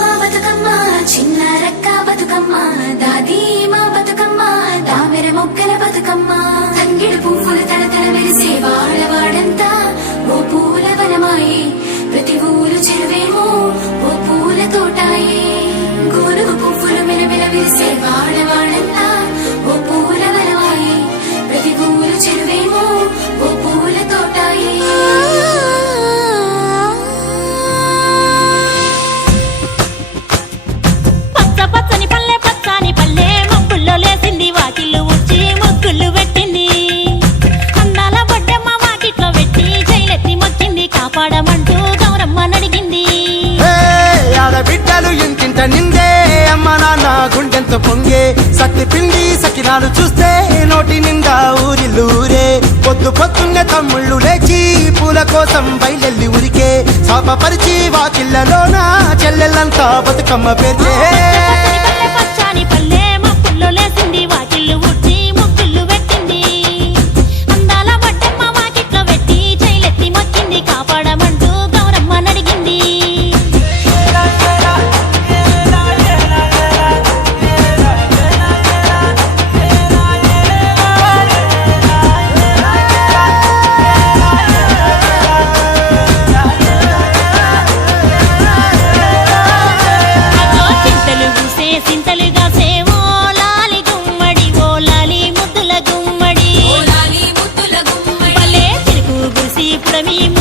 మా బతుకమ్మ చిన్న రక్క బతుకమ్మ దాది మా బతుకమ్మ దామెర మొక్కల బతుకమ్మ తంగిడు పువ్వులు గౌరమ్మ నడిగింది ఏ, ఆడబిడ్డలు ఇంటింట నిందే. అమ్మ నాన్న గుండెంత పొంగే. సత్తి పిండి సకినాలు చూస్తే నోటి నిండా ఊరిల్లూరే పొద్దు పొద్దున్నే తమ్ముళ్ళు లేచి పూల కోసం బయలెల్లి ఉరికే. శాపపరిచి వాకిళ్ళలోన చెల్లెళ్ళంతా బతుకమ్మ పేర్చే. sobre mí